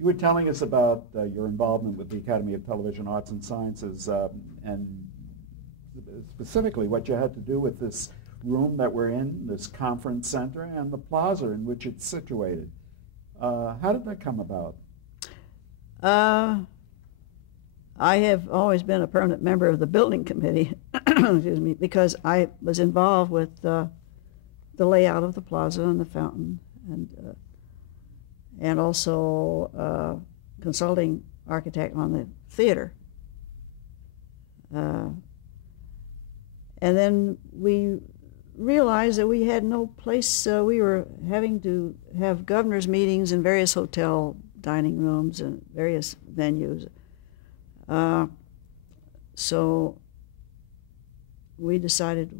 You were telling us about your involvement with the Academy of Television Arts and Sciences, and specifically what you had to do with this room that we're in, this conference center, and the plaza in which it's situated. How did that come about? I have always been a permanent member of the building committee, excuse me, because I was involved with the layout of the plaza and the fountain, and also consulting architect on the theater. And then we realized that we had no place. We were having to have governors' meetings in various hotel dining rooms and various venues. So we decided,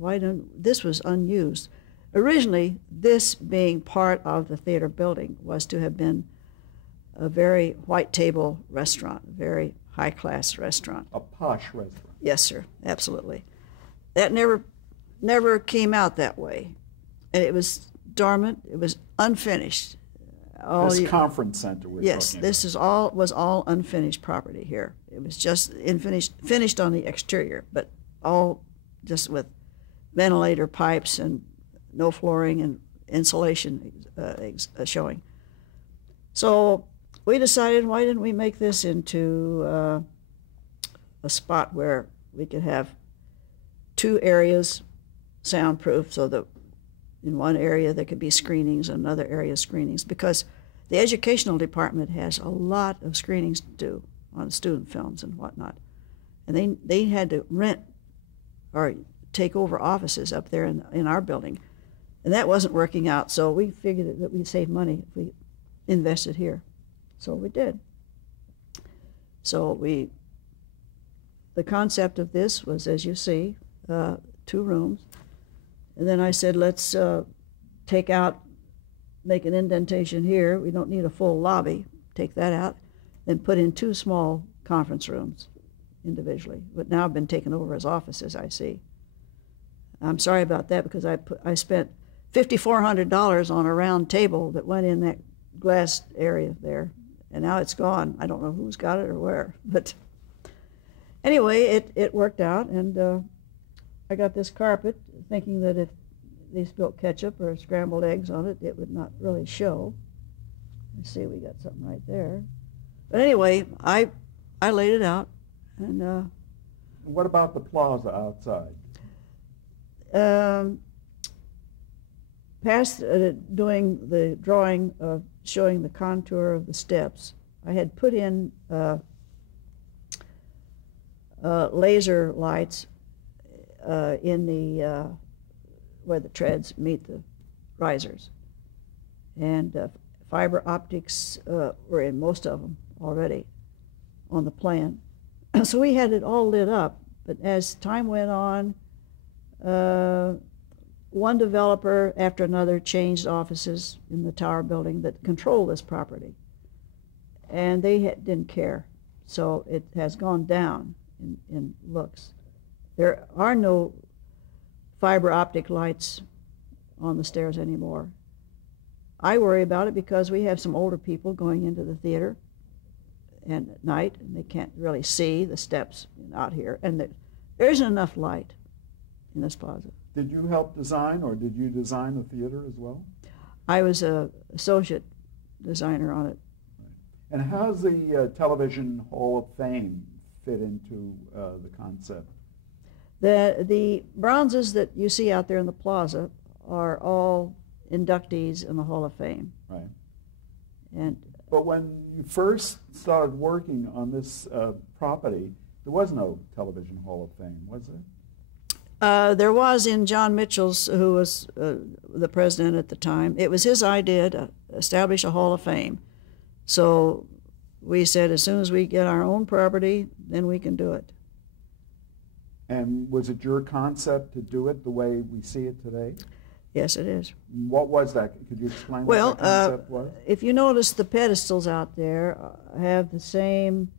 this was unused. Originally, this being part of the theater building was to have been a very white table restaurant, a very high-class restaurant. A posh restaurant. Yes, sir, absolutely. That never came out that way. And it was dormant, it was unfinished. This conference center we're yes, talking this about. was all unfinished property here. It was just finished on the exterior, but all just with ventilator pipes and no flooring and insulation showing. So we decided, why didn't we make this into a spot where we could have two areas soundproof, so that in one area there could be screenings, another area screenings, because the educational department has a lot of screenings to do on student films and whatnot. And they had to rent or take over offices up there in our building. And that wasn't working out, so we figured that we'd save money if we invested here. So we did. So the concept of this was, as you see, 2 rooms. And then I said, let's make an indentation here. We don't need a full lobby. Take that out. Then put in 2 small conference rooms individually, but now have been taken over as offices, I see. I'm sorry about that, because I spent $5,400 on a round table that went in that glass area there, and now it's gone. I don't know who's got it or where, but anyway, it worked out, and I got this carpet thinking that if they spilled ketchup or scrambled eggs on it, it would not really show. Let's see, we got something right there. But anyway, I laid it out, and what about the plaza outside? Past doing the drawing of showing the contour of the steps, I had put in laser lights in the where the treads meet the risers, and fiber optics were in most of them already on the plan. So we had it all lit up, but as time went on, one developer after another changed offices in the tower building that control this property, and they didn't care. So it has gone down in looks. There are no fiber optic lights on the stairs anymore. I worry about it because we have some older people going into the theater and at night, and they can't really see the steps out here, and there isn't enough light in this plaza. Did you help design, or did you design the theater as well? I was an associate designer on it. Right. And how does the Television Hall of Fame fit into the concept? The bronzes that you see out there in the plaza are all inductees in the Hall of Fame. Right. But when you first started working on this property, there was no Television Hall of Fame, was there? There was in John Mitchell's, who was the president at the time. It was his idea to establish a Hall of Fame. So we said, as soon as we get our own property, then we can do it. And was it your concept to do it the way we see it today? Yes, it is. What was that? Could you explain what that concept was? If you notice, the pedestals out there have the same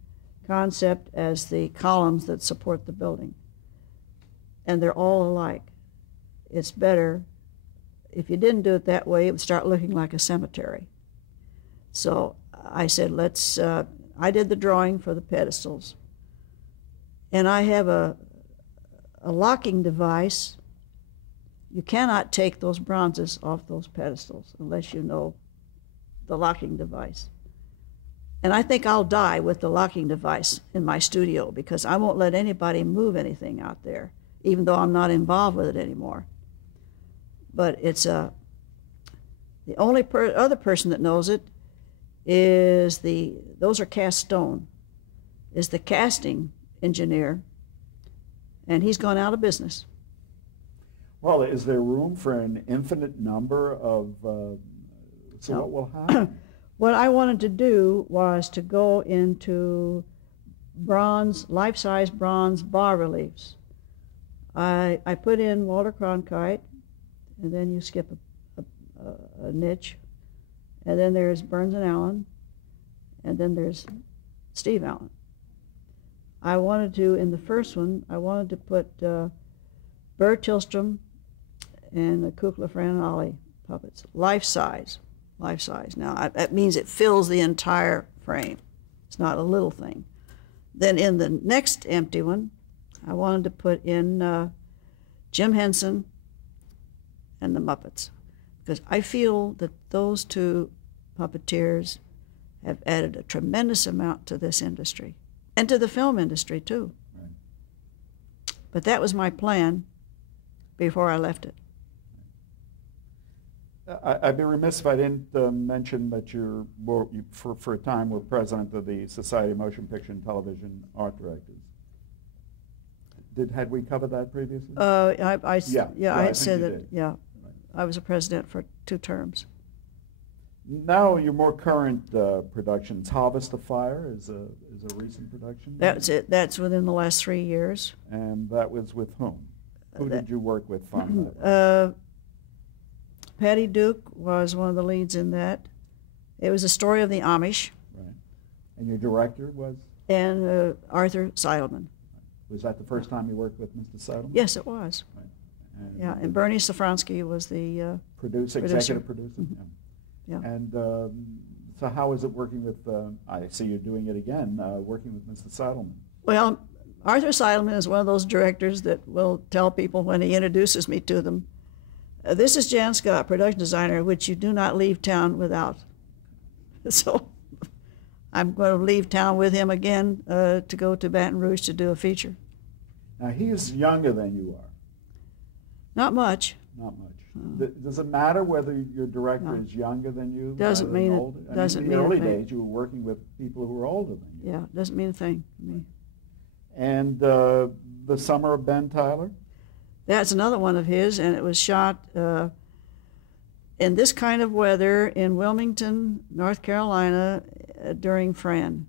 concept as the columns that support the building. And they're all alike. It's better. If you didn't do it that way, it would start looking like a cemetery. So I said, let's, I did the drawing for the pedestals. And I have a locking device. You cannot take those bronzes off those pedestals unless you know the locking device. And I think I'll die with the locking device in my studio because I won't let anybody move anything out there, even though I'm not involved with it anymore. But it's the only other person that knows it is those are cast stone, is the casting engineer, and he's gone out of business. Well, is there room for an infinite number of, so No. what will happen? What I wanted to do was to go into bronze, life-size bronze bas-reliefs. I put in Walter Cronkite, and then you skip a niche, and then there's Burns and Allen, and then there's Steve Allen. I wanted to, in the first one, I wanted to put Burr Tillstrom and the Kukla Fran Ollie puppets, life-size. Life-size. Now, that means it fills the entire frame. It's not a little thing. Then in the next empty one, I wanted to put in Jim Henson and the Muppets, because I feel that those two puppeteers have added a tremendous amount to this industry, and to the film industry, too. Right. But that was my plan before I left it. I'd be remiss if I didn't mention that you, for a time, were president of the Society of Motion Picture and Television Art Directors. Had we covered that previously? I I had think said you that, did. yeah. Right. I was a president for 2 terms. Now, your more current productions, Harvest of Fire is a recent production. That's it. That's within the last 3 years. And that was with whom? Who did you work with from that? Patty Duke was one of the leads in that. It was a story of the Amish. Right. And your director was? And Arthur Seidelman. Was that the first time you worked with Mr. Seidelman? Yes, it was. Right. And Yeah, and Bernie Safransky was the executive producer? Yeah. And so how is it working with, I see you're doing it again, working with Mr. Seidelman? Well, Arthur Seidelman is one of those directors that will tell people when he introduces me to them, this is Jan Scott, production designer, which you do not leave town without. So I'm going to leave town with him again to go to Baton Rouge to do a feature. Now, he's younger than you are. Not much. Not much. Does it matter whether your director is younger than you? Doesn't mean older? doesn't mean in the early a thing. days, you were working with people who were older than you. Yeah, doesn't mean a thing to me. And The Summer of Ben Tyler? That's another one of his, and it was shot in this kind of weather in Wilmington, North Carolina, during Fran.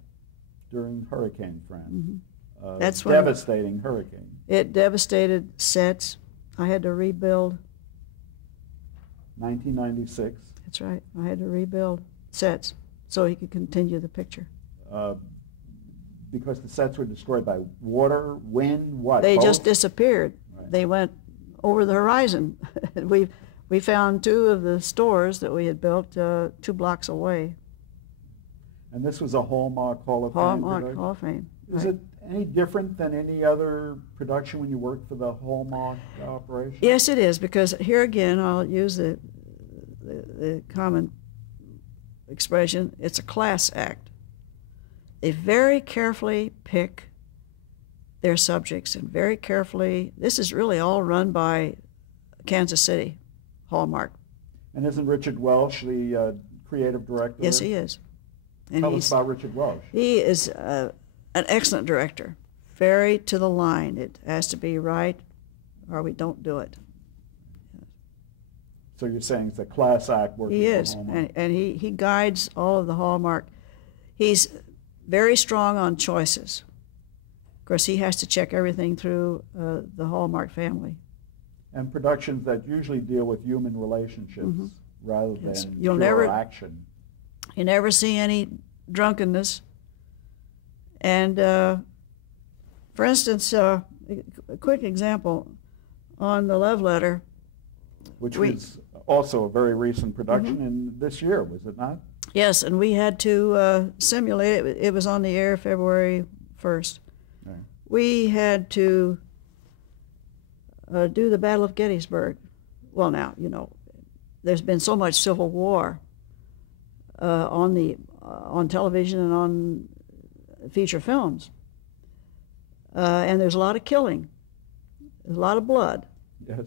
During Hurricane Fran. That's when devastating hurricane. It devastated sets. I had to rebuild. 1996. That's right. I had to rebuild sets so he could continue the picture. Because the sets were destroyed by water, wind, what? They both? just disappeared. Right. They went over the horizon. We found 2 of the stores that we had built 2 blocks away. And this was a Hallmark Hall of Fame Hallmark production? Hall of Fame. Is Right. it any different than any other production when you worked for the Hallmark operation? Yes, it is, because here again, I'll use the common expression, it's a class act. They very carefully pick their subjects and very carefully, this is really all run by Kansas City, Hallmark. And isn't Richard Welsh the creative director? Yes, he is. And Tell us about Richard Welsh. He is an excellent director, very to the line. It has to be right or we don't do it. So you're saying it's a class act working He for is, Hallmark. and he guides all of the Hallmark. He's very strong on choices. Of course, he has to check everything through the Hallmark family. And productions that usually deal with human relationships rather Yes. than You'll pure never- action. You never see any drunkenness. And for instance, a quick example, on the love letter, Which we- was also a very recent production in this year, was it not? Yes, and we had to simulate it. It was on the air February 1st. Right. We had to do the Battle of Gettysburg. Well, now, you know, there's been so much Civil War on television and on feature films. And there's a lot of killing. There's a lot of blood. Yes.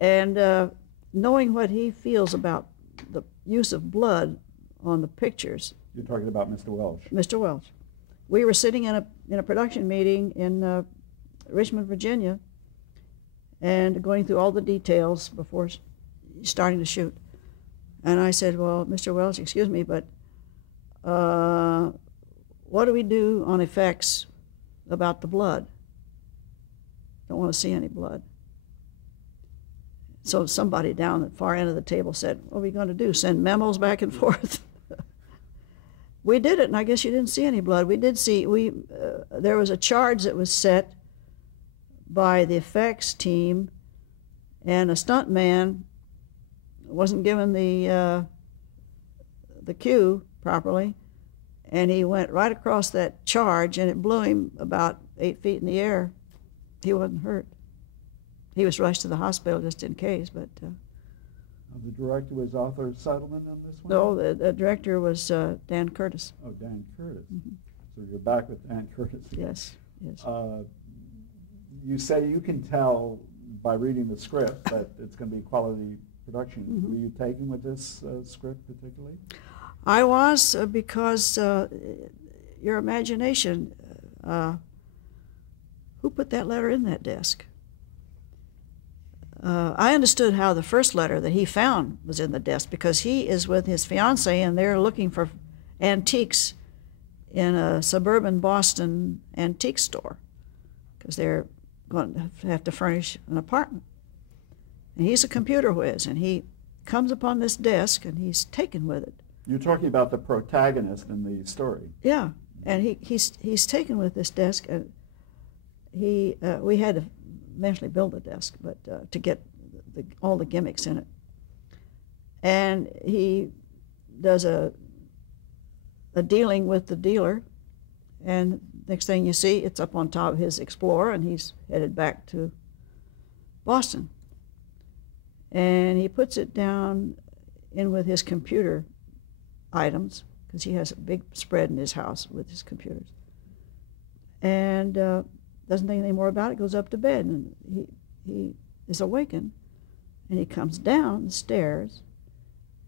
And knowing what he feels about the use of blood on the pictures. You're talking about Mr. Welch. Mr. Welch. We were sitting in a production meeting in Richmond, Virginia, and going through all the details before starting to shoot. And I said, well, Mr. Welch, excuse me, but what do we do on effects about the blood? Don't want to see any blood. So somebody down at the far end of the table said, what are we going to do, send memos back and forth? We did it, and I guess you didn't see any blood. We did see, there was a charge that was set by the effects team, and a stunt man wasn't given the cue properly, and he went right across that charge, and it blew him about 8 feet in the air. He wasn't hurt. He was rushed to the hospital just in case, but... The director was Arthur Settleman on this one? No, the director was Dan Curtis. Oh, Dan Curtis. Mm-hmm. So you're back with Dan Curtis. Yes, yes. You say you can tell by reading the script that it's going to be quality production. Mm-hmm. Were you taken with this script particularly? I was, because your imagination, who put that letter in that desk? I understood how the first letter that he found was in the desk, because he is with his fiancée and they're looking for antiques in a suburban Boston antique store, because they're going to have to furnish an apartment. And he's a computer whiz, and he comes upon this desk and he's taken with it. You're talking about the protagonist in the story. Yeah, and he's taken with this desk, and we had to eventually build a desk, but to get all the gimmicks in it. And he does a dealing with the dealer, and next thing you see, it's up on top of his Explorer, and he's headed back to Boston. And he puts it down in with his computer items, because he has a big spread in his house with his computers. And doesn't think anything more about it, goes up to bed, and he is awakened, and he comes down the stairs,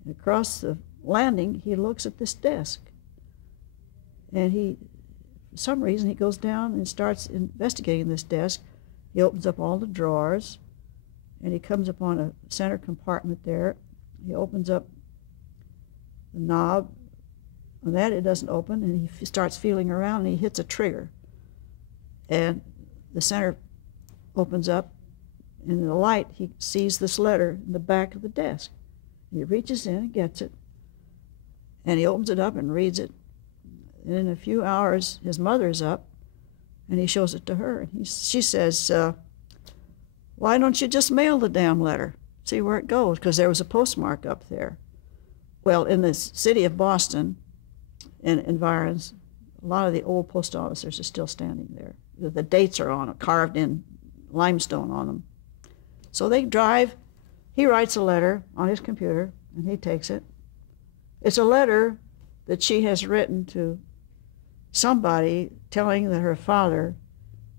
and across the landing, he looks at this desk. And for some reason, he goes down and starts investigating this desk. He opens up all the drawers, and he comes upon a center compartment there. He opens up the knob. On that, it doesn't open, and he starts feeling around, and he hits a trigger. And the center opens up, and in the light, he sees this letter in the back of the desk. He reaches in and gets it, and he opens it up and reads it. And in a few hours, his mother's up, and he shows it to her. And she says, why don't you just mail the damn letter, see where it goes? Because there was a postmark up there. Well, in the city of Boston and environs, a lot of the old post offices are still standing there. The dates are on it, carved in limestone on them. So they drive. He writes a letter on his computer, and he takes it. It's a letter that she has written to somebody telling that her father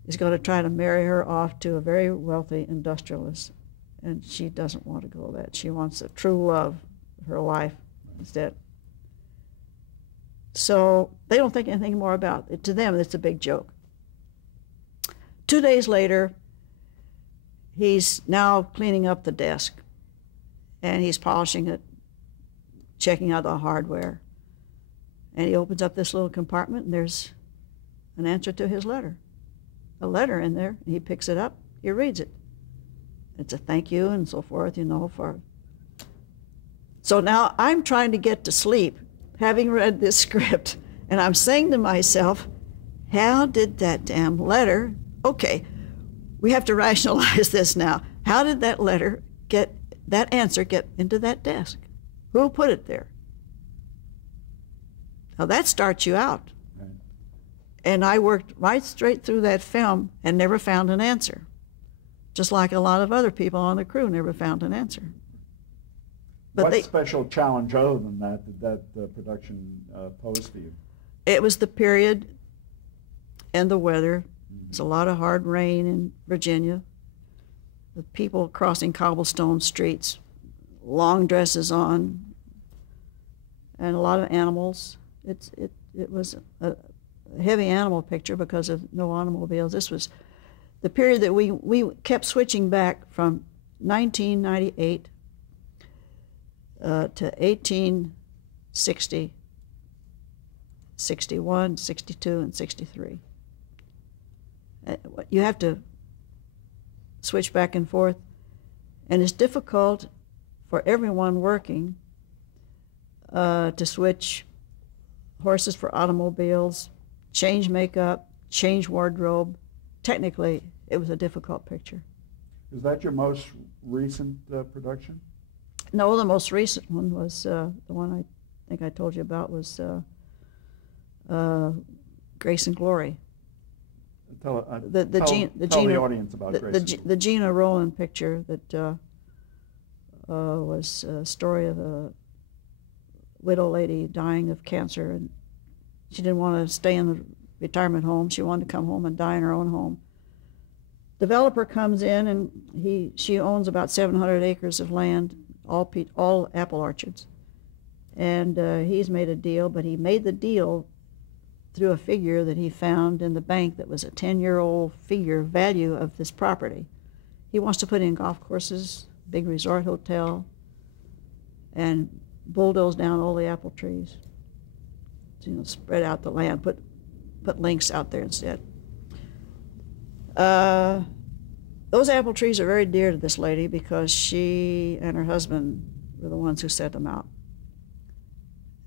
is going to try to marry her off to a very wealthy industrialist, and she doesn't want to go that. She wants the true love of her life instead. So they don't think anything more about it. To them, it's a big joke. 2 days later, he's now cleaning up the desk, and he's polishing it, checking out the hardware. And he opens up this little compartment, and there's an answer to his letter. A letter in there, and he picks it up, he reads it. It's a thank you and so forth, you know, for... So now I'm trying to get to sleep, having read this script, and I'm saying to myself, how did that damn letter... Okay, we have to rationalize this now. How did that answer get into that desk? Who put it there? Now that starts you out. Right. And I worked right straight through that film and never found an answer. Just like a lot of other people on the crew never found an answer. But What special challenge other than that did that production pose for you? it was the period and the weather. There's a lot of hard rain in Virginia. The people crossing cobblestone streets, long dresses on, and a lot of animals. It was a heavy animal picture because of no automobiles. This was the period that we kept switching back from 1998 to 1860, 61, 62, and 63. You have to switch back and forth, and it's difficult for everyone working to switch horses for automobiles, change makeup, change wardrobe. Technically, it was a difficult picture. Is that your most recent production? No, the most recent one was the one I think I told you about was Grace and Glory. Tell The the audience about Grace and Glory. The Gina Rowland picture that was a story of a widow lady dying of cancer, and she didn't want to stay in the retirement home. She wanted to come home and die in her own home. Developer comes in, and she owns about 700 acres of land, all apple orchards, and he's made a deal, but he made the deal through a figure that he found in the bank that was a 10-year-old figure value of this property. He wants to put in golf courses, big resort hotel, and bulldoze down all the apple trees. So, spread out the land, put links out there instead. Those apple trees are very dear to this lady because she and her husband were the ones who set them out.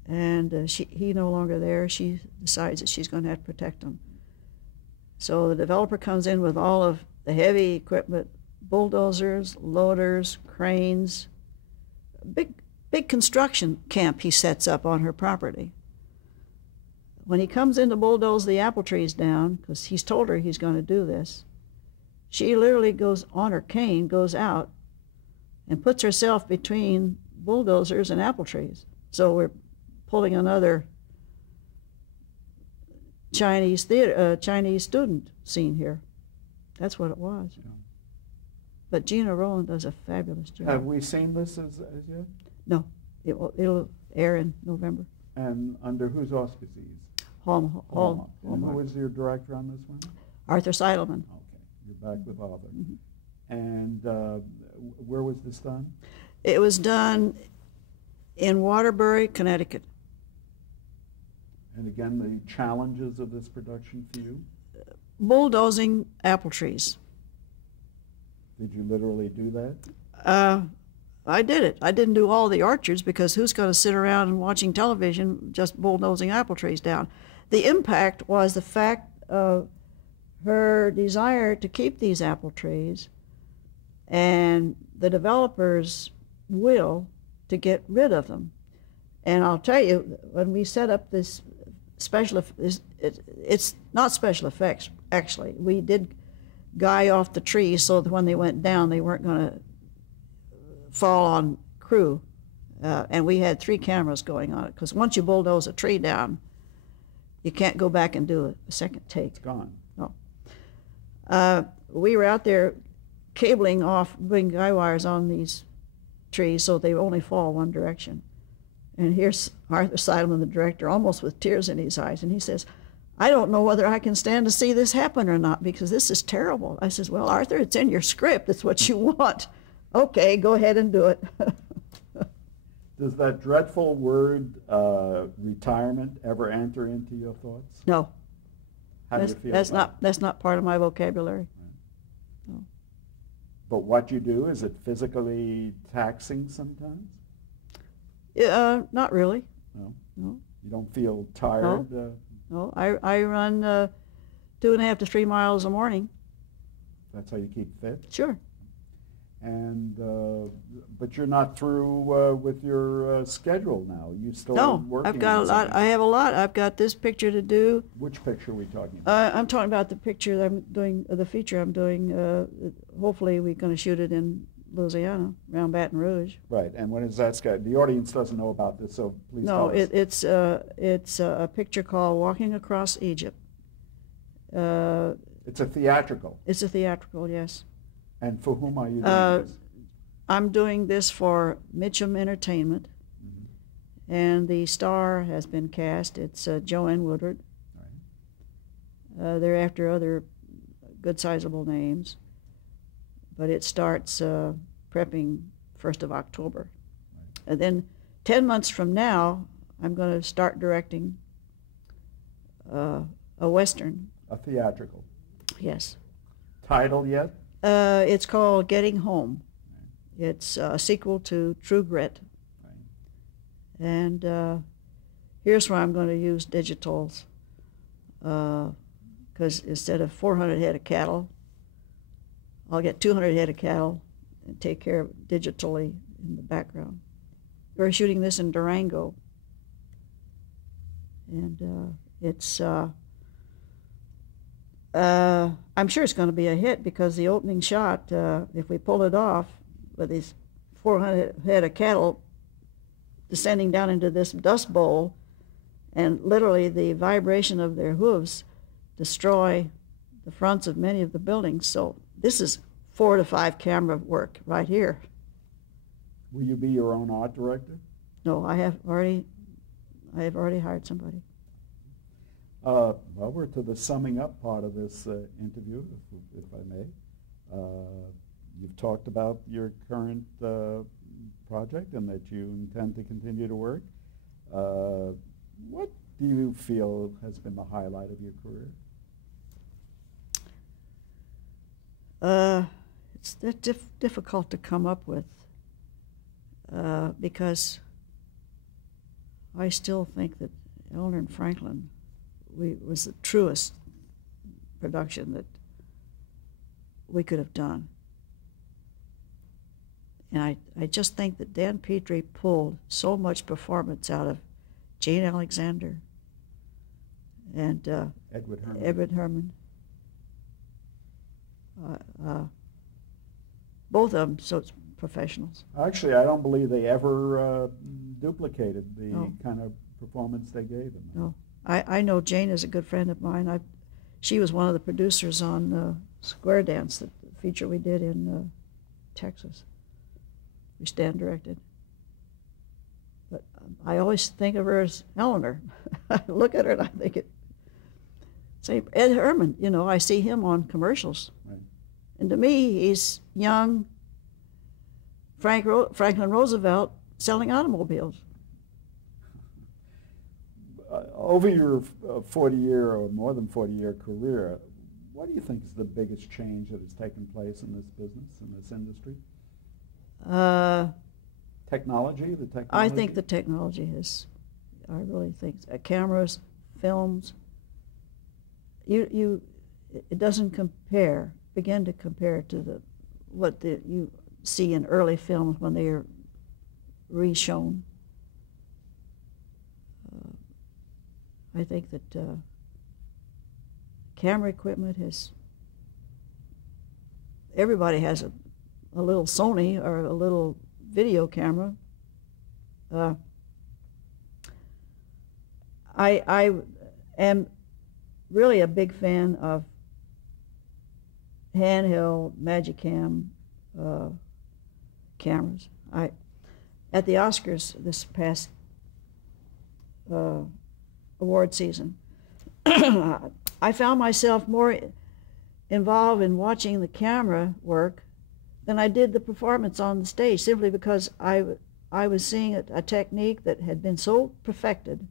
And he no longer there. She decides that she's going to have to protect them. So the developer comes in with all of the heavy equipment, bulldozers, loaders, cranes, big construction camp he sets up on her property. When he comes in to bulldoze the apple trees down, because he's told her he's going to do this, she literally goes on her cane, goes out, and puts herself between bulldozers and apple trees. So we're pulling another Chinese student scene here. That's what it was. Yeah. But Gina Rowland does a fabulous job. Have we seen this as yet? No, it'll air in November. And under whose auspices? Hallmark. And who was your director on this one? Arthur Seidelman. Okay, you're back with Arthur. Mm-hmm. And where was this done? It was done in Waterbury, Connecticut. And again, the challenges of this production for you? Bulldozing apple trees. Did you literally do that? I did it. I didn't do all the orchards because who's going to sit around and watching television just bulldozing apple trees down? The impact was the fact of her desire to keep these apple trees and the developer's will to get rid of them. And I'll tell you, when we set up this it's not special effects, actually. We did guy off the trees so that when they went down, they weren't going to fall on crew. And we had 3 cameras going on it, because once you bulldoze a tree down, you can't go back and do a second take. It's gone. No. We were out there cabling off big guy wires on these trees so they only fall one direction. And here's Arthur Seidelman, the director, almost with tears in his eyes, and he says, I don't know whether I can stand to see this happen or not because this is terrible. I says, well, Arthur, it's in your script. It's what you want. Okay, go ahead and do it. Does that dreadful word, retirement, ever enter into your thoughts? No. How do you feel that's not part of my vocabulary. Right. No. But what you do, is it physically taxing sometimes? Not really. No? No. You don't feel tired? No, I run 2.5 to 3 miles a morning. That's how you keep fit? Sure. And but you're not through with your schedule now. You still No, working I've got a on lot. something? I have a lot. I've got this picture to do. Which picture are we talking about? I'm talking about the picture that I'm doing, the feature I'm doing. Hopefully, we're going to shoot it in Louisiana, around Baton Rouge. Right. And when is that scheduled? The audience doesn't know about this, so please tell No, us. it's a picture called "Walking Across Egypt." It's a theatrical. It's a theatrical, yes. And for whom are you doing this? I'm doing this for Mitchum Entertainment, Mm-hmm. and the star has been cast. It's Joanne Woodward. Right. They're after other good sizable names, but it starts prepping 1st of October. Right. And then 10 months from now, I'm going to start directing a Western. A theatrical. Yes. Title yet? It's called Getting Home. It's a sequel to True Grit. Right. And here's where I'm going to use digitals, because instead of 400 head of cattle, I'll get 200 head of cattle and take care of it digitally in the background. We're shooting this in Durango, and it's I'm sure it's going to be a hit, because the opening shot, if we pull it off with these 400 head of cattle descending down into this dust bowl, and literally the vibration of their hooves destroy the fronts of many of the buildings. So this is 4 to 5 camera work right here. Will you be your own art director? No, I have already hired somebody. Well, we're to the summing up part of this interview, if I may. You've talked about your current project and that you intend to continue to work. What do you feel has been the highlight of your career? It's difficult to come up with, because I still think that Eleanor and Franklin was the truest production that we could have done. And I just think that Dan Petrie pulled so much performance out of Jane Alexander and Edward Herman. Both of them so professionals. Actually, I don't believe they ever duplicated the No. kind of performance they gave in No, I know Jane is a good friend of mine. She was one of the producers on Square Dance, the feature we did in Texas. We Stan directed. But I always think of her as Eleanor. I look at her and I think say Ed Herman, I see him on commercials. Right. And to me, he's young Franklin Roosevelt selling automobiles. Over your 40-year or more than 40-year career, what do you think is the biggest change that has taken place in this business, in this industry? Technology, the technology? I think the technology I really think, cameras, films, it doesn't begin to compare to what you see in early films when they are re-shown. I think that camera equipment everybody has a little Sony or a little video camera. I am really a big fan of handheld Magicam cameras. At the Oscars this past award season, I found myself more involved in watching the camera work than I did the performance on the stage, simply because I was seeing a technique that had been so perfected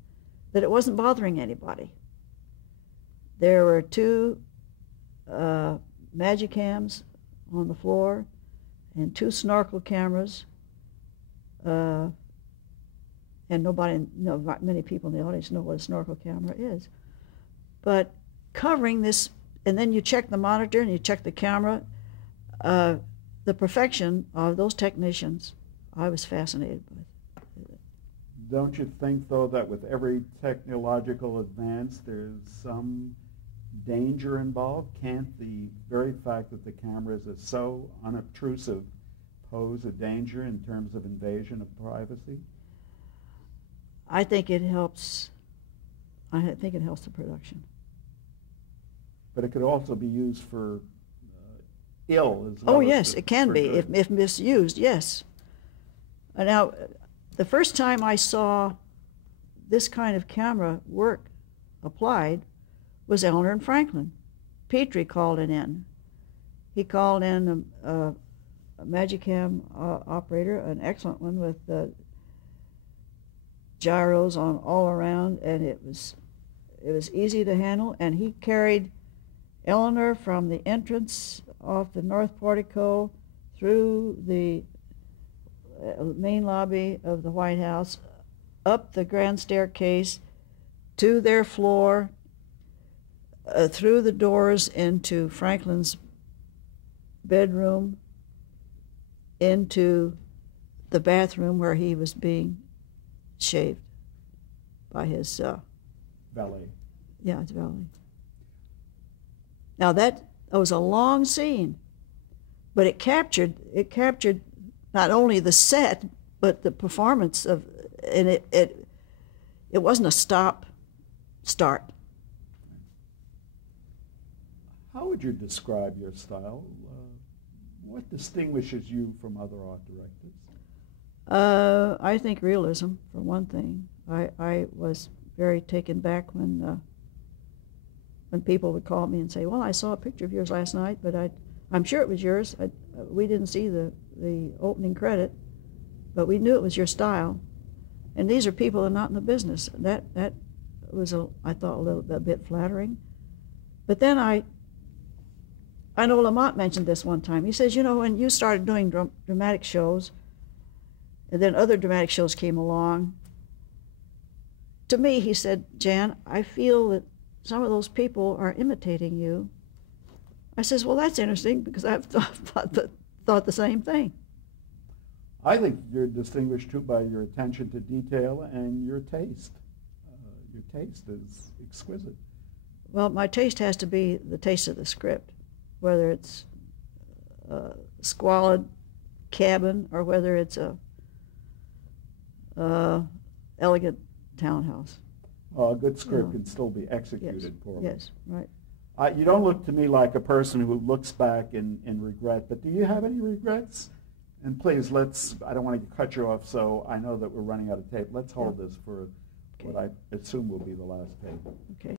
that it wasn't bothering anybody. There were 2 Magicams on the floor and 2 snorkel cameras, and not many people in the audience know what a snorkel camera is. But covering this, and then you check the monitor and you check the camera, the the perfection of those technicians, I was fascinated with. Don't you think, though, that with every technological advance, there's some danger involved? Can't the very fact that the cameras are so unobtrusive pose a danger in terms of invasion of privacy? I think it helps. I think it helps the production. But it could also be used for ill as well. Oh, as yes, it can for be, good. if misused, yes. Now, the first time I saw this kind of camera work applied was Eleanor and Franklin. Petrie called it in. He called in a Magicam operator, an excellent one with gyros on all around, and it was easy to handle. And he carried Eleanor from the entrance off the north portico through the main lobby of the White House, up the grand staircase to their floor, through the doors into Franklin's bedroom, into the bathroom where he was being shaved by his Valet. yeah, his valet. Now that was a long scene, but it captured not only the set but the performance of, and it wasn't a start. How would you describe your style? What distinguishes you from other art directors? I think realism, for one thing. I was very taken back when people would call me and say, "Well, I saw a picture of yours last night, but I'm sure it was yours. We didn't see the opening credit, but we knew it was your style." And these are people that are not in the business. That was I thought a bit flattering. But then I know Lamont mentioned this one time. He says, when you started doing dramatic shows, and then other dramatic shows came along, to me, he said, "Jan, I feel that some of those people are imitating you." I says, "Well, that's interesting, because I've thought the same thing." I think you're distinguished too by your attention to detail and your taste. Your taste is exquisite. Well, my taste has to be the taste of the script, whether it's a squalid cabin or whether it's a elegant townhouse. A good script Yeah. can still be executed poorly. Yes, right. You don't look to me like a person who looks back in regret, but do you have any regrets? And please, I don't want to cut you off, so I know that we're running out of tape. Let's hold this for what I assume will be the last tape. Okay.